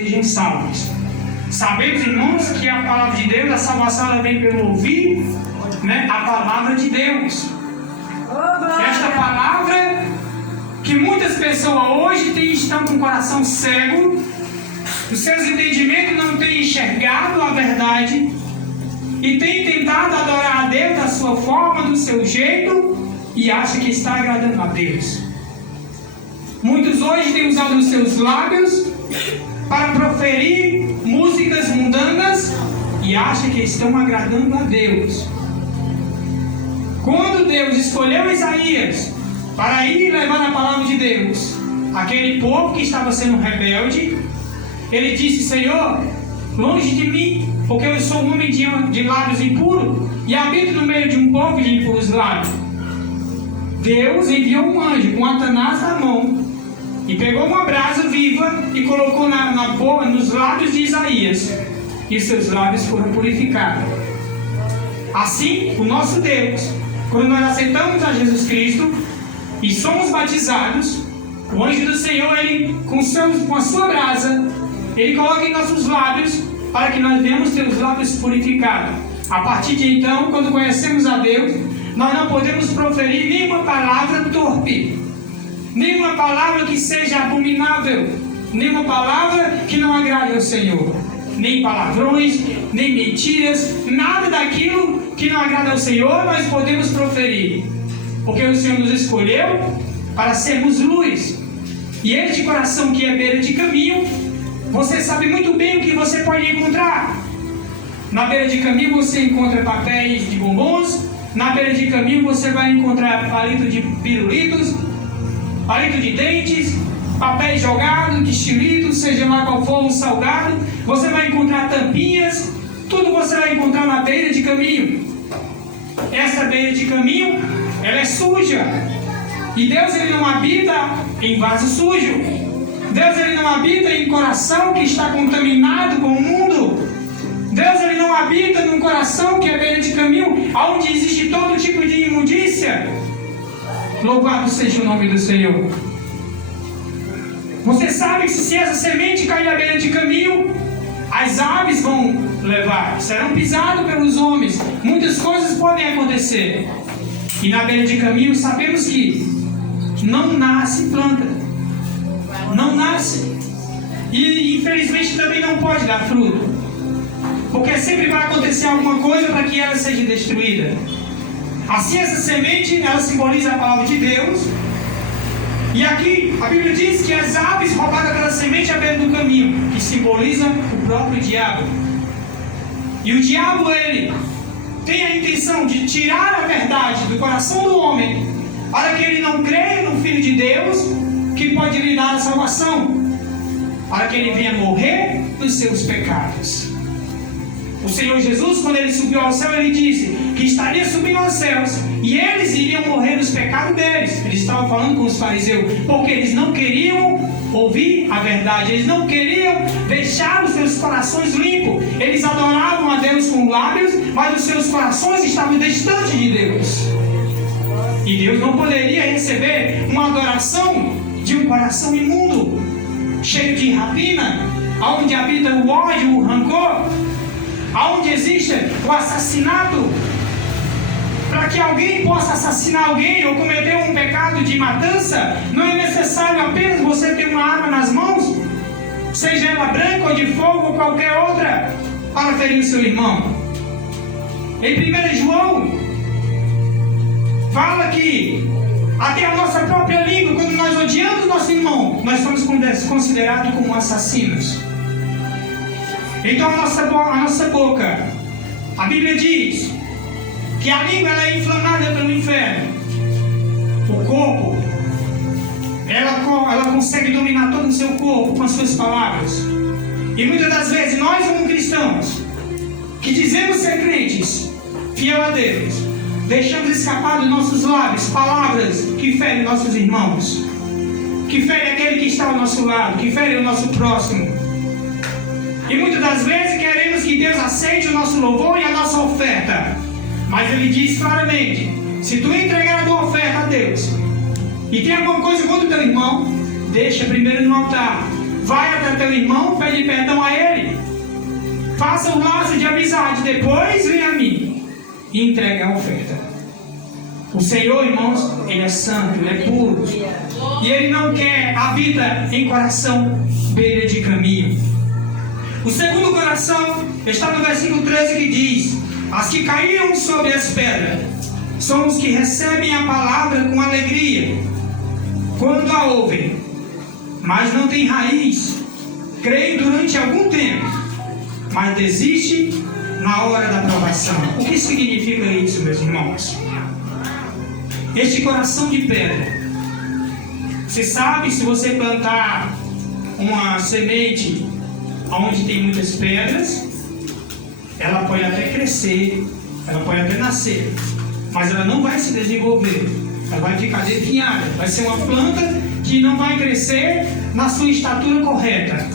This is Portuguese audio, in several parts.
sejam salvos. Sabemos, irmãos, que a palavra de Deus, a salvação, ela vem pelo ouvir, a palavra de Deus. Esta palavra que muitas pessoas hoje estão com o coração cego, os seus entendimentos não têm enxergado a verdade e têm tentado adorar a Deus da sua forma, do seu jeito, e acha que está agradando a Deus. Muitos hoje têm usado os seus lábios para proferir músicas mundanas e acham que estão agradando a Deus. Quando Deus escolheu Isaías para ir levar a palavra de Deus, aquele povo que estava sendo rebelde, ele disse: Senhor, longe de mim, porque eu sou um homem de lábios impuros e habito no meio de um povo de impuros lábios. Deus enviou um anjo com Satanás na mão e pegou uma brasa viva e colocou nos lábios de Isaías, e seus lábios foram purificados. Assim, o nosso Deus, quando nós aceitamos a Jesus Cristo e somos batizados, o anjo do Senhor, ele, com a sua brasa, ele coloca em nossos lábios para que nós venhamos ter os lábios purificados. A partir de então, quando conhecemos a Deus, nós não podemos proferir nenhuma palavra torpe, nenhuma palavra que seja abominável, nenhuma palavra que não agrade ao Senhor, nem palavrões, nem mentiras, nada daquilo que não agrada ao Senhor nós podemos proferir, porque o Senhor nos escolheu para sermos luz. E este coração que é beira de caminho, você sabe muito bem o que você pode encontrar. Na beira de caminho você encontra papéis de bombons, na beira de caminho você vai encontrar palito de pirulitos, palito de dentes, papéis jogados, de xilito, seja lá qual for o salgado, você vai encontrar tampinhas, tudo você vai encontrar na beira de caminho. Essa beira de caminho, ela é suja, e Deus, ele não habita em vaso sujo. Deus, ele não habita em coração que está contaminado com o mundo. Deus, ele não habita num coração que é beira de caminho, onde existe todo tipo de imundícia. Louvado seja o nome do Senhor. Você sabe que se essa semente cair na beira de caminho, as aves vão levar, serão pisados pelos homens, muitas coisas podem acontecer. E na beira de caminho sabemos que não nasce planta, não nasce, e infelizmente também não pode dar fruto, porque sempre vai acontecer alguma coisa para que ela seja destruída. Assim, essa semente, ela simboliza a palavra de Deus. E aqui a Bíblia diz que as aves roubaram aquela semente à beira do caminho, que simboliza o próprio diabo. E o diabo, ele tem a intenção de tirar a verdade do coração do homem, para que ele não creia no Filho de Deus, que pode lhe dar a salvação, para que ele venha morrer nos seus pecados. O Senhor Jesus, quando ele subiu ao céu, ele disse que estaria subindo aos céus e eles iriam morrer nos pecados deles. Ele estava falando com os fariseus, porque eles não queriam ouvir a verdade, eles não queriam deixar os seus corações limpos. Eles adoravam a Deus com lábios, mas os seus corações estavam distantes de Deus. E Deus não poderia receber uma adoração de um coração imundo, cheio de rapina, onde habita o ódio, o rancor, onde existe o assassinato. Para que alguém possa assassinar alguém ou cometer um pecado de matança, não é necessário apenas você ter uma arma nas mãos, seja ela branca ou de fogo ou qualquer outra, para ferir o seu irmão. Em 1 João fala que até a nossa própria língua, quando nós odiamos nosso irmão, nós somos considerados como assassinos. Então a nossa boca, a Bíblia diz que a língua, ela é inflamada pelo inferno. O corpo, ela consegue dominar todo o seu corpo com as suas palavras. E muitas das vezes nós, como cristãos, que dizemos ser crentes, fiel a Deus, deixamos escapar dos nossos lábios palavras que ferem nossos irmãos, que ferem aquele que está ao nosso lado, que ferem o nosso próximo. E muitas das vezes queremos que Deus aceite o nosso louvor e a nossa oferta. Mas Ele diz claramente: se tu entregar a tua oferta a Deus e tem alguma coisa contra o teu irmão, deixa primeiro no altar, vai até teu irmão, pede perdão a ele. Faça um laço de amizade, depois vem a mim e entregue a oferta. O Senhor, irmãos, Ele é santo, Ele é puro. E Ele não quer a vida em coração beira de caminho. O segundo coração está no versículo 13 que diz: as que caíram sobre as pedras são os que recebem a palavra com alegria quando a ouvem, mas não tem raiz, creem durante algum tempo, mas desiste na hora da provação. O que significa isso, meus irmãos? Este coração de pedra, você sabe, se você plantar uma semente onde tem muitas pedras, ela pode até crescer, ela pode até nascer, mas ela não vai se desenvolver, ela vai ficar definhada, vai ser uma planta que não vai crescer na sua estatura correta,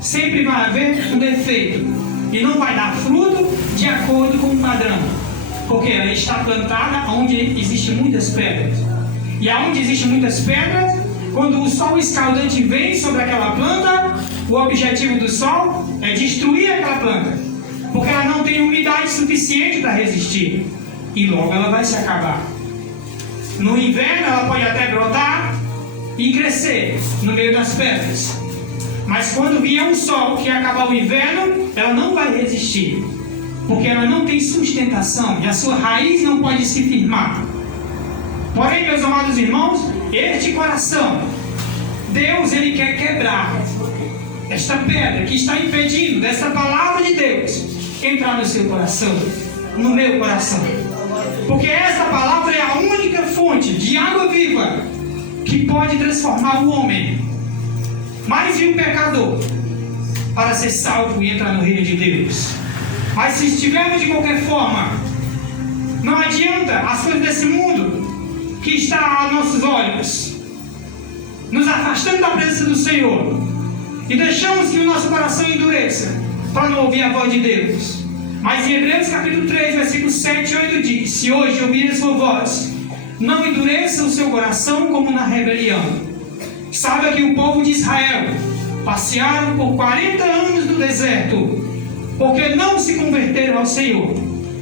sempre vai haver um defeito e não vai dar fruto de acordo com o padrão, porque ela está plantada onde existem muitas pedras, e aonde existem muitas pedras, quando o sol escaldante vem sobre aquela planta, o objetivo do sol é destruir aquela planta, porque ela não tem umidade suficiente para resistir, e logo ela vai se acabar. No inverno ela pode até brotar e crescer no meio das pedras, mas quando vier o sol que acabar o inverno, ela não vai resistir, porque ela não tem sustentação e a sua raiz não pode se firmar. Porém, meus amados irmãos, este coração, Deus, Ele quer quebrar esta pedra que está impedindo dessa palavra de Deus entrar no seu coração, no meu coração, porque essa palavra é a única fonte de água viva que pode transformar o homem, mais de um pecador, para ser salvo e entrar no reino de Deus. Mas se estivermos de qualquer forma, não adianta as coisas desse mundo que está aos nossos olhos, nos afastando da presença do Senhor, e deixamos que o nosso coração endureça para não ouvir a voz de Deus. Mas em Hebreus capítulo 3, versículos 7 e 8 diz: se hoje ouvir a sua voz, não endureça o seu coração como na rebelião. Saiba que o povo de Israel passearam por 40 anos no deserto, porque não se converteram ao Senhor,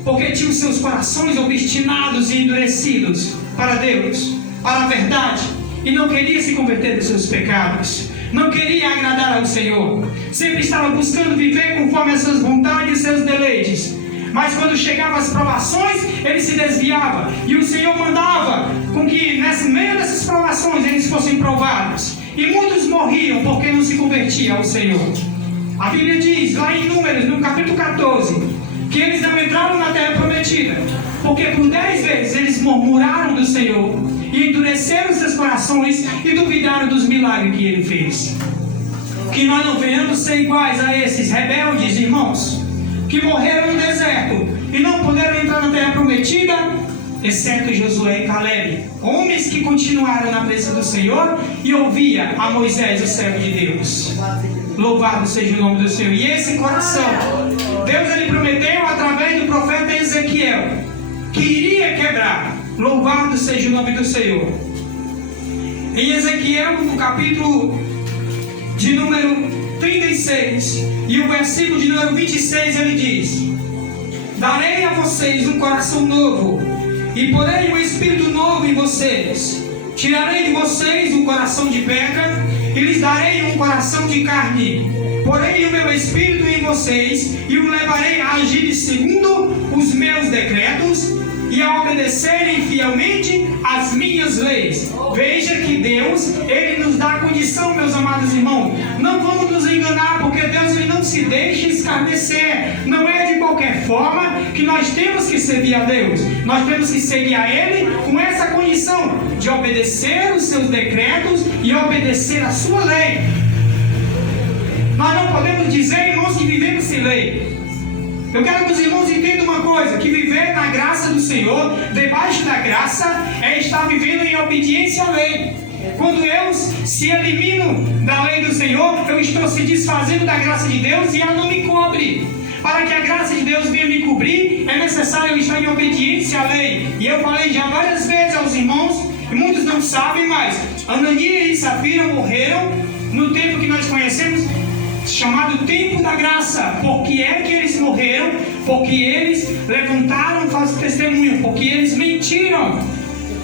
porque tinham seus corações obstinados e endurecidos para Deus, para a verdade, e não queria se converter dos seus pecados, não queria agradar ao Senhor, sempre estava buscando viver conforme as suas vontades e seus deleites. Mas quando chegavam as provações, ele se desviava, e o Senhor mandava com que no meio dessas provações eles fossem provados, e muitos morriam porque não se convertiam ao Senhor. A Bíblia diz lá em Números, no capítulo 14, que eles não entraram na terra prometida, porque por 10 vezes eles murmuraram do Senhor, e endureceram seus corações e duvidaram dos milagres que Ele fez. Que nós não venhamos ser iguais a esses rebeldes, irmãos, que morreram no deserto e não puderam entrar na terra prometida, exceto Josué e Caleb, homens que continuaram na presença do Senhor e ouvia a Moisés, o servo de Deus. Louvado seja o nome do Senhor. E esse coração, Deus ele prometeu através do profeta Ezequiel que iria quebrar. Louvado seja o nome do Senhor. Em Ezequiel, no capítulo de número 36 e o versículo de número 26, ele diz: darei a vocês um coração novo e porei um espírito novo em vocês. Tirarei de vocês um coração de pedra e lhes darei um coração de carne. Porei o meu espírito em vocês e o levarei a agir segundo os meus decretos e a obedecerem fielmente as minhas leis. Veja que Deus, Ele nos dá a condição, meus amados irmãos. Não vamos nos enganar, porque Deus ele não se deixa escarnecer. Não é de qualquer forma que nós temos que servir a Deus. Nós temos que seguir a Ele com essa condição de obedecer os seus decretos e obedecer a sua lei. Nós não podemos dizer, irmãos, que vivemos sem lei. Eu quero que os irmãos entendam uma coisa, que viver na graça do Senhor, debaixo da graça, é estar vivendo em obediência à lei. Quando eu se elimino da lei do Senhor, eu estou se desfazendo da graça de Deus e ela não me cobre. Para que a graça de Deus venha me cobrir, é necessário eu estar em obediência à lei. E eu falei já várias vezes aos irmãos, e muitos não sabem, mas Ananias e Safira morreram no tempo que nós conhecemos, chamado tempo da graça. Porque é que eles morreram? Porque eles levantaram falso testemunho, porque eles mentiram.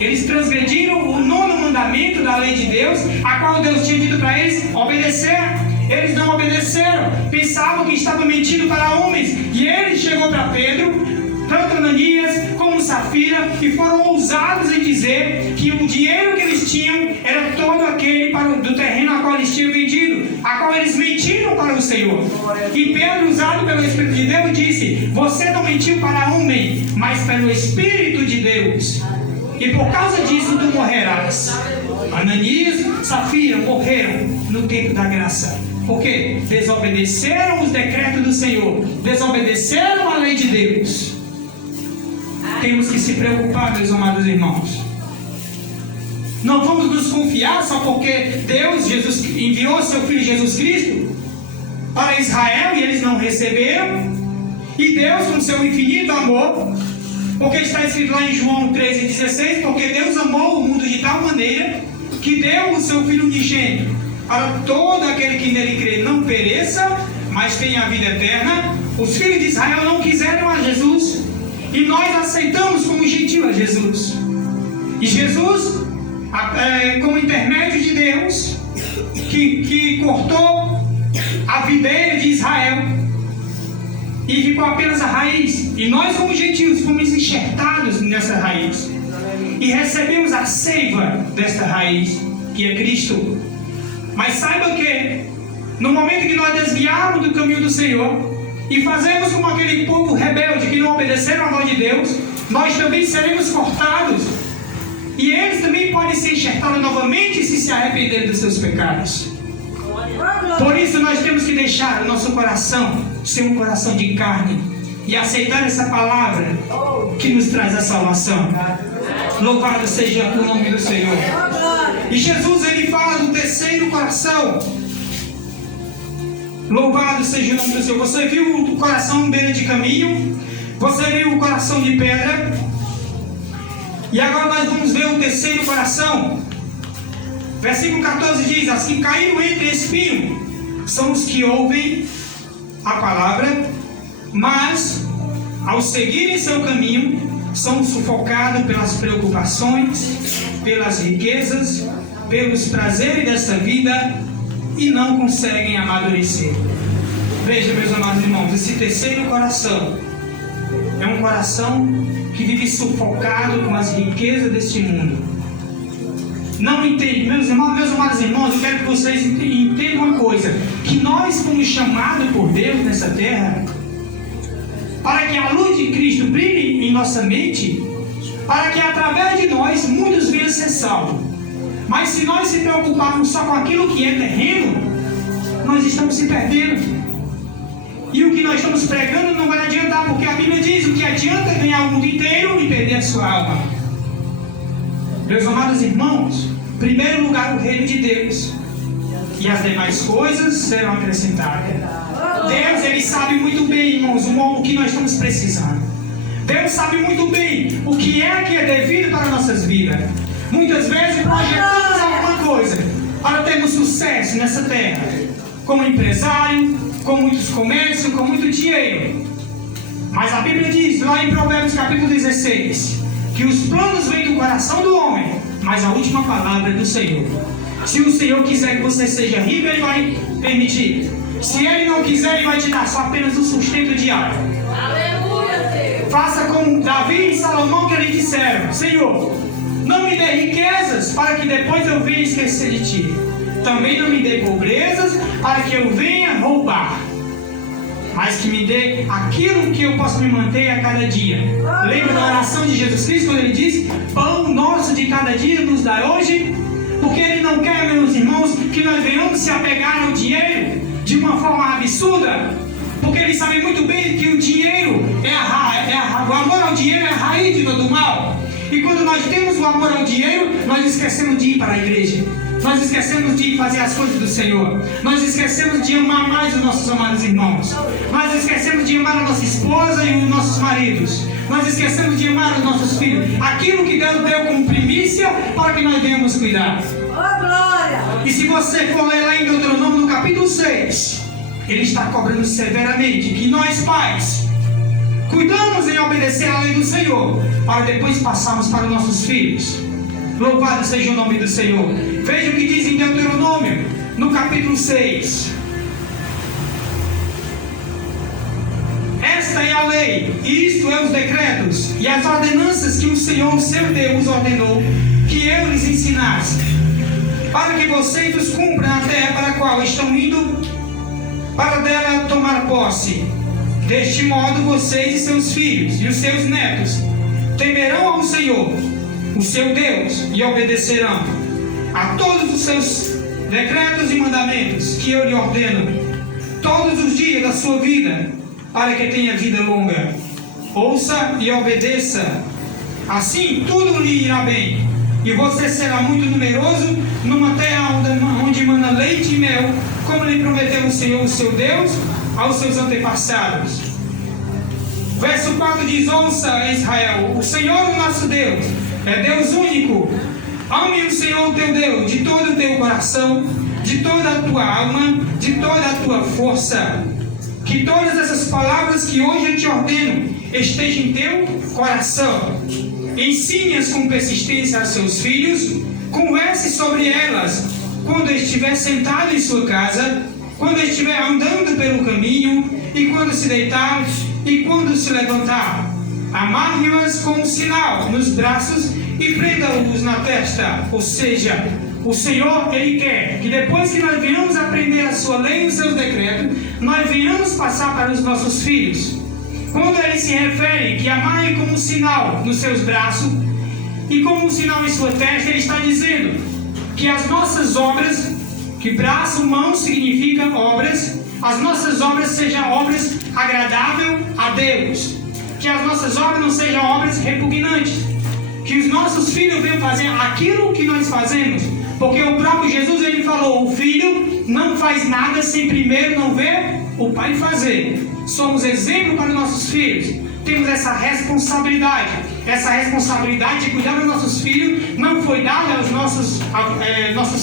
Eles transgrediram o 9º mandamento da lei de Deus, a qual Deus tinha dito para eles obedecer. Eles não obedeceram, pensavam que estavam mentindo para homens. E ele chegou para Pedro, tanto Ananias como Safira, e foram ousados em dizer que o dinheiro que eles tinham era todo aquele do terreno a qual eles tinham vendido, a qual eles mentiram para o Senhor. E Pedro, usado pelo Espírito de Deus, disse: você não mentiu para homem, mas pelo Espírito de Deus. E por causa disso tu morrerás. Ananias, Safira morreram no tempo da graça. Por quê? Desobedeceram os decretos do Senhor, desobedeceram a lei de Deus. Temos que se preocupar, meus amados irmãos. Não vamos nos confiar só porque Deus enviou seu Filho Jesus Cristo para Israel e eles não receberam. E Deus, com seu infinito amor, porque está escrito lá em João 13,16, porque Deus amou o mundo de tal maneira que deu o seu Filho unigênito para todo aquele que nele crê não pereça, mas tenha a vida eterna. Os filhos de Israel não quiseram a Jesus, e nós aceitamos como gentil a Jesus. E Jesus, como intermédio de Deus, que cortou a videira de Israel e ficou apenas a raiz. E nós, como gentios, fomos enxertados nessa raiz e recebemos a seiva desta raiz, que é Cristo. Mas saiba que no momento que nós desviarmos do caminho do Senhor e fazemos como aquele povo rebelde que não obedeceram à voz de Deus, nós também seremos cortados. E eles também podem ser enxertados novamente se arrependerem dos seus pecados. Por isso nós temos que deixar o nosso coração ser um coração de carne e aceitar essa palavra que nos traz a salvação. Louvado seja o nome do Senhor. E Jesus, ele fala do terceiro coração. Louvado seja o nome do Senhor. Você viu o coração beira de caminho, você viu o coração de pedra, e agora nós vamos ver o terceiro coração. Versículo 14 diz: as que caíram entre espinhos são os que ouvem a palavra, mas ao seguirem seu caminho são sufocados pelas preocupações, pelas riquezas, pelos prazeres desta vida e não conseguem amadurecer. Veja, meus amados irmãos, esse terceiro coração é um coração que vive sufocado com as riquezas deste mundo. Não entende, meus amados irmãos, eu quero que vocês entendam uma coisa: que nós fomos chamados por Deus nessa terra para que a luz de Cristo brilhe em nossa mente, para que através de nós muitos venham a ser salvos. Mas se nós se preocuparmos só com aquilo que é terreno, nós estamos se perdendo. E o que nós estamos pregando não vai adiantar, porque a Bíblia diz: o que adianta ganhar o mundo inteiro e perder a sua alma. Meus amados irmãos, em primeiro lugar o reino de Deus, e as demais coisas serão acrescentadas. Deus, ele sabe muito bem, irmãos, o que nós estamos precisando. Deus sabe muito bem o que é devido para nossas vidas. Muitas vezes projetamos alguma coisa para termos sucesso nessa terra, como empresário, com muitos comércios, com muito dinheiro. Mas a Bíblia diz lá em Provérbios capítulo 16 que os planos vêm do coração do homem, mas a última palavra é do Senhor. Se o Senhor quiser que você seja rico, Ele vai permitir. Se Ele não quiser, Ele vai te dar só apenas um sustento diário. Aleluia, Deus. Faça como Davi e Salomão, que eles disseram: Senhor, não me dê riquezas para que depois eu venha esquecer de Ti. Também não me dê pobrezas para que eu venha roubar, mas que me dê aquilo que eu possa me manter a cada dia. Lembra da oração de Jesus Cristo, quando Ele diz: pão nosso de cada dia nos dá hoje? Porque Ele não quer, meus irmãos, que nós venhamos se apegar ao dinheiro de uma forma absurda, porque Ele sabe muito bem que o dinheiro o amor ao dinheiro é a raiz de todo o mal. E quando nós temos o amor ao dinheiro, nós esquecemos de ir para a igreja, nós esquecemos de fazer as coisas do Senhor, nós esquecemos de amar mais os nossos amados irmãos, nós esquecemos de amar a nossa esposa e os nossos maridos, nós esquecemos de amar os nossos filhos, aquilo que Deus deu como primícia para que nós venhamos cuidar. Oh, glória! E se você for ler lá em Deuteronômio, no capítulo 6, ele está cobrando severamente que nós, pais, cuidamos em obedecer a lei do Senhor, para depois passarmos para os nossos filhos. Louvado seja o nome do Senhor. Veja o que diz em Deuteronômio, no capítulo 6. Esta é a lei, e isto é os decretos e as ordenanças que o Senhor, seu Deus, ordenou que eu lhes ensinasse, para que vocês os cumpram na terra para a qual estão indo, para dela tomar posse. Deste modo, vocês e seus filhos e os seus netos temerão ao Senhor, o seu Deus, e obedecerão a todos os seus decretos e mandamentos que eu lhe ordeno todos os dias da sua vida, para que tenha vida longa. Ouça e obedeça, assim tudo lhe irá bem, e você será muito numeroso numa terra onde mana leite e mel, como lhe prometeu o Senhor, o seu Deus, aos seus antepassados. Verso 4 diz: ouça, Israel, o Senhor, o nosso Deus, é Deus único. Ame o Senhor teu Deus de todo o teu coração, de toda a tua alma, de toda a tua força. Que todas essas palavras que hoje eu te ordeno estejam em teu coração. Ensine-as com persistência a seus filhos, converse sobre elas quando estiver sentado em sua casa, quando estiver andando pelo caminho, e quando se deitar e quando se levantar. Amarre-as com um sinal nos braços e prenda-os na testa. Ou seja, o Senhor, Ele quer que depois que nós venhamos aprender a sua lei e os seus decretos, nós venhamos passar para os nossos filhos. Quando Ele se refere que amarre como um sinal nos seus braços e como um sinal em sua testa, Ele está dizendo que as nossas obras, que braço, mão significa obras, as nossas obras sejam obras agradáveis a Deus, que as nossas obras não sejam obras repugnantes, que os nossos filhos venham fazer aquilo que nós fazemos, porque o próprio Jesus, ele falou: o filho não faz nada sem primeiro não ver o pai fazer. Somos exemplo para os nossos filhos, temos essa responsabilidade de cuidar dos nossos filhos. Não foi dada aos nossos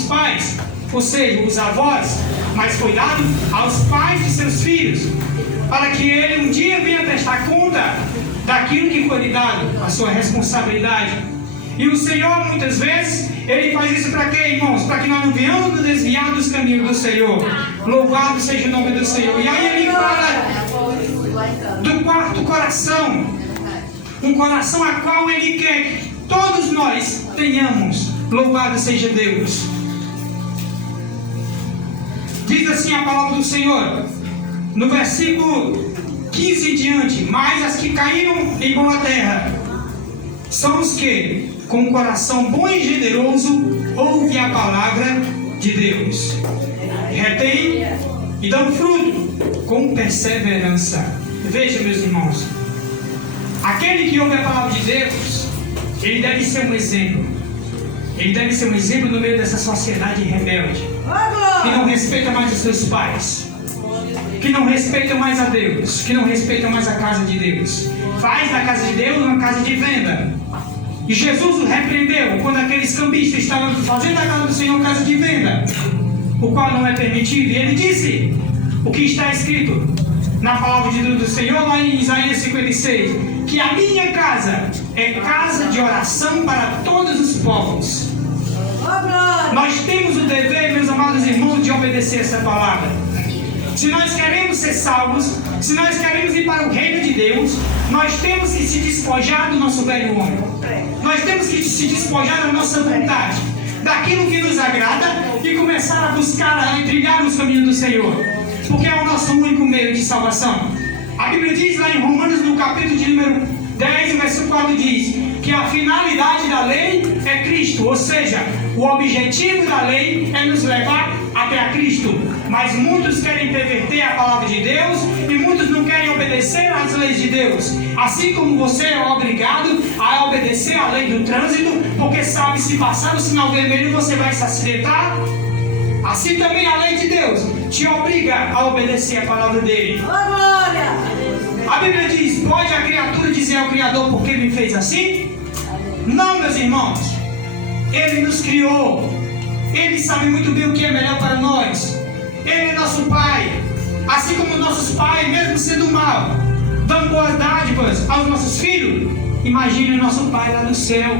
pais, ou seja, os avós, mas foi dado aos pais de seus filhos, para que ele um dia venha prestar conta daquilo que foi lhe dado, a sua responsabilidade. E o Senhor, muitas vezes, Ele faz isso para quê, irmãos? Para que nós não venhamos nos desviar dos caminhos do Senhor. Louvado seja o nome do Senhor. E aí Ele fala do quarto coração, um coração a qual Ele quer que todos nós tenhamos. Louvado seja Deus. Diz assim a palavra do Senhor, no versículo 15 em diante: mas as que caíram em boa terra são os que, com um coração bom e generoso, ouvem a palavra de Deus, retém e dão fruto com perseverança. Veja, meus irmãos, aquele que ouve a palavra de Deus, ele deve ser um exemplo. Ele deve ser um exemplo no meio dessa sociedade rebelde, que não respeita mais os seus pais, que não respeita mais a Deus, que não respeita mais a casa de Deus, faz da casa de Deus uma casa de venda. E Jesus o repreendeu quando aqueles cambistas estavam fazendo da casa do Senhor casa de venda, o qual não é permitido. E ele disse o que está escrito na palavra de Deus do Senhor, lá em Isaías 56, que a minha casa é casa de oração para todos os povos. Nós temos o dever, meus amados irmãos, de obedecer essa palavra. Se nós queremos ser salvos, se nós queremos ir para o reino de Deus, nós temos que se despojar do nosso velho homem. Nós temos que se despojar da nossa vontade, daquilo que nos agrada, e começar a buscar, a trilhar os caminhos do Senhor, porque é o nosso único meio de salvação. A Bíblia diz lá em Romanos, no capítulo de número 10, o versículo 4 diz que a finalidade da lei é Cristo, ou seja, o objetivo da lei é nos levar até a Cristo. Mas muitos querem perverter a palavra de Deus e muitos não querem obedecer às leis de Deus. Assim como você é obrigado a obedecer à lei do trânsito, porque sabe, se passar o sinal vermelho você vai se acidentar, assim também a lei de Deus te obriga a obedecer a palavra dele. A Bíblia diz: pode a criatura dizer ao Criador, por que me fez assim? Não, meus irmãos. Ele nos criou, Ele sabe muito bem o que é melhor para nós. Ele é nosso Pai. Assim como nossos pais, mesmo sendo mal, dão boas dádivas aos nossos filhos, imagine o nosso Pai lá no céu.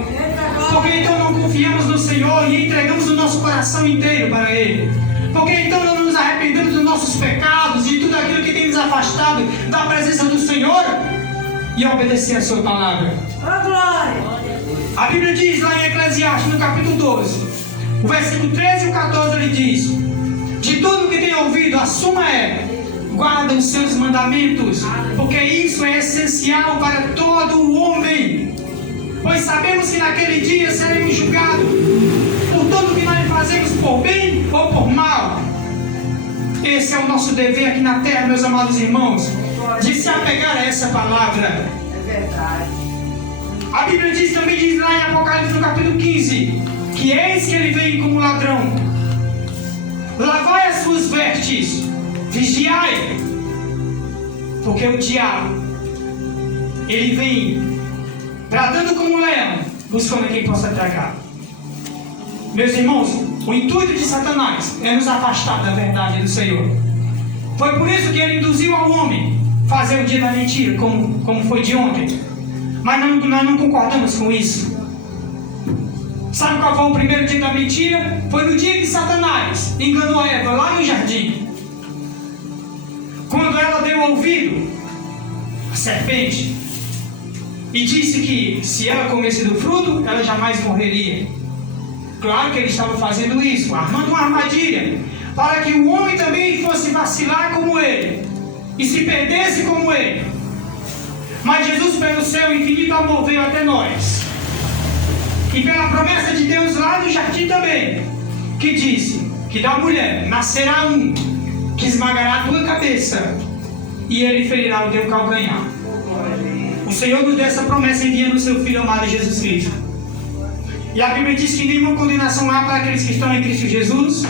Porque então não confiamos no Senhor e entregamos o nosso coração inteiro para Ele? Porque então não nos arrependemos dos nossos pecados, de tudo aquilo que tem nos afastado da presença do Senhor e obedecer a sua palavra? A Bíblia diz lá em Eclesiastes, no capítulo 12, o versículo 13 e o 14, ele diz: de tudo que tem ouvido, a suma é: guarda os seus mandamentos, porque isso é essencial para todo o homem. Pois sabemos que naquele dia seremos julgados por tudo que nós fazemos, por bem ou por mal. Esse é o nosso dever aqui na terra, meus amados irmãos, de se apegar a essa palavra. É verdade. A Bíblia diz lá em Apocalipse, no capítulo 15, que eis que ele vem como ladrão. Lavai as suas vestes, vigiai, porque o diabo, ele vem bradando como um leão, buscando a quem possa tragar. Meus irmãos, o intuito de Satanás é nos afastar da verdade do Senhor. Foi por isso que ele induziu ao homem fazer o dia da mentira, como foi de ontem. Mas nós não concordamos com isso. Sabe qual foi o primeiro dia da mentira? Foi no dia que Satanás enganou a Eva lá no jardim. Quando ela deu ouvido à serpente e disse que se ela comesse do fruto, ela jamais morreria. Claro que ele estava fazendo isso, armando uma armadilha, para que o homem também fosse vacilar como ele e se perdesse como ele. Mas Jesus, pelo seu infinito amor, veio até nós. E pela promessa de Deus lá no jardim também, que disse que da mulher nascerá um que esmagará a tua cabeça e ele ferirá o teu calcanhar. O Senhor nos deu essa promessa enviando o seu Filho amado Jesus Cristo. E a Bíblia diz que nenhuma condenação há para aqueles que estão em Cristo Jesus,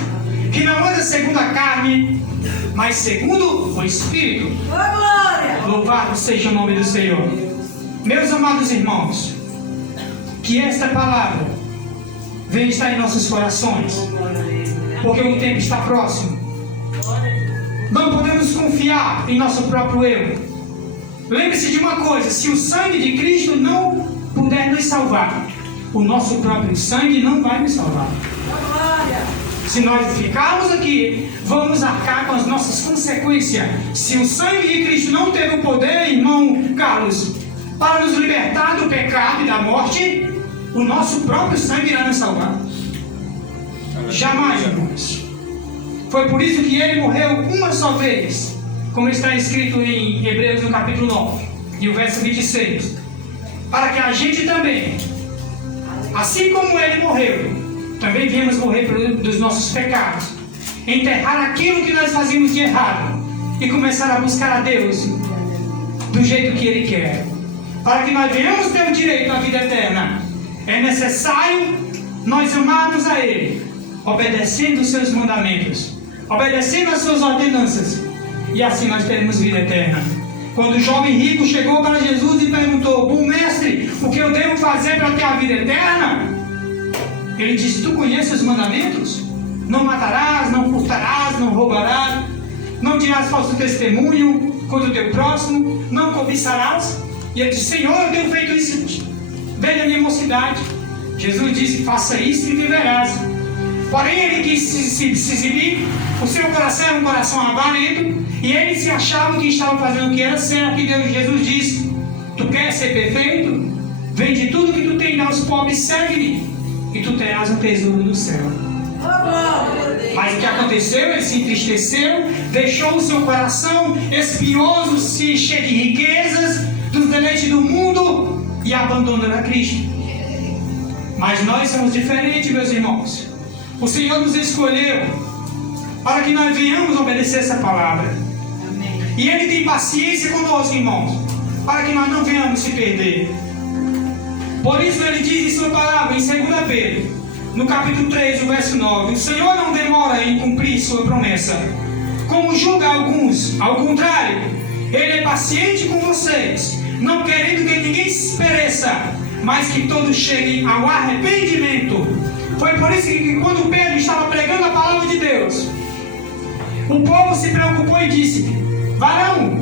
que não anda segundo a carne, mas segundo o Espírito. Louvado seja o nome do Senhor. Meus amados irmãos, que esta palavra venha estar em nossos corações, porque o tempo está próximo. Não podemos confiar em nosso próprio eu. Lembre-se de uma coisa: se o sangue de Cristo não puder nos salvar, o nosso próprio sangue não vai nos salvar. Se nós ficarmos aqui, vamos arcar com as nossas consequências. Se o sangue de Cristo não teve o poder, irmão Carlos, para nos libertar do pecado e da morte, o nosso próprio sangue irá nos salvar. Jamais, irmãos. Foi por isso que ele morreu uma só vez, como está escrito em Hebreus no capítulo 9, e o verso 26. Para que a gente também, assim como ele morreu, também viemos morrer dos nossos pecados, enterrar aquilo que nós fazíamos de errado e começar a buscar a Deus do jeito que Ele quer. Para que nós venhamos ter o direito à vida eterna, é necessário nós amarmos a Ele, obedecendo os seus mandamentos, obedecendo as suas ordenanças, e assim nós teremos vida eterna. Quando o jovem rico chegou para Jesus e perguntou: bom mestre, o que eu devo fazer para ter a vida eterna? Ele disse: tu conheces os mandamentos? Não matarás, não furtarás, não roubarás, não dirás falso testemunho contra o teu próximo, não cobiçarás. E ele disse: Senhor, eu tenho feito isso desde a minha mocidade. Jesus disse: faça isso e viverás. Porém ele quis se exibir, o seu coração era um coração avarento, e ele se achava que estava fazendo o que era certo. E Jesus disse: tu queres ser perfeito? Vende tudo que tu tem, dá aos pobres, segue-me, e tu terás um tesouro no céu. Mas o que aconteceu? Ele se entristeceu, deixou o seu coração espinhoso, se cheio de riquezas, dos deleites do mundo, e abandonou a Cristo. Mas nós somos diferentes, meus irmãos. O Senhor nos escolheu para que nós venhamos obedecer essa palavra. E Ele tem paciência conosco, irmãos, para que nós não venhamos se perder. Por isso Ele diz em sua palavra, em 2 Pedro, no capítulo 3, o verso 9: o Senhor não demora em cumprir sua promessa, como julga alguns. Ao contrário, Ele é paciente com vocês, não querendo que ninguém se pereça, mas que todos cheguem ao arrependimento. Foi por isso que quando Pedro estava pregando a palavra de Deus, o povo se preocupou e disse: varão,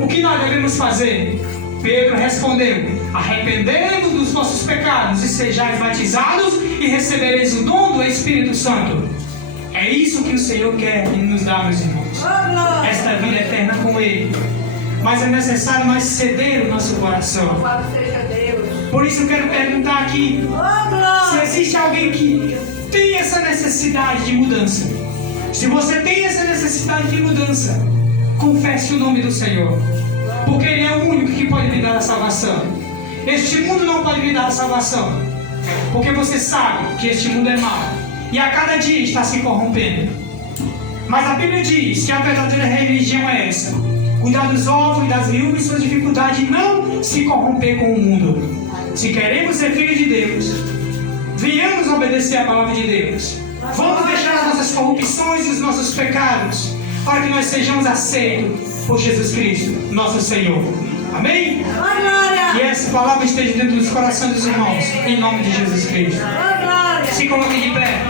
o que nós devemos fazer? Pedro respondeu: arrependei-vos dos vossos pecados e sejais batizados e recebereis o dom do Espírito Santo. É isso que o Senhor quer nos dar, meus irmãos. Esta vida eterna com Ele. Mas é necessário nós ceder o nosso coração. Por isso eu quero perguntar aqui, se existe alguém que tem essa necessidade de mudança. Se você tem essa necessidade de mudança, confesse o nome do Senhor, porque Ele é o único que pode lhe dar a salvação. Este mundo não pode lhe dar a salvação, porque você sabe que este mundo é mau e a cada dia está se corrompendo. Mas a Bíblia diz que a verdadeira religião é essa: cuidar dos órfãos e das viúvas e suas dificuldades, e não se corromper com o mundo. Se queremos ser filhos de Deus, venhamos obedecer a palavra de Deus. Vamos deixar as nossas corrupções e os nossos pecados, para que nós sejamos aceitos por Jesus Cristo, nosso Senhor. Amém? E essa palavra esteja dentro dos corações dos irmãos, em nome de Jesus Cristo. Se coloquem de pé.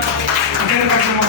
Eu quero fazer uma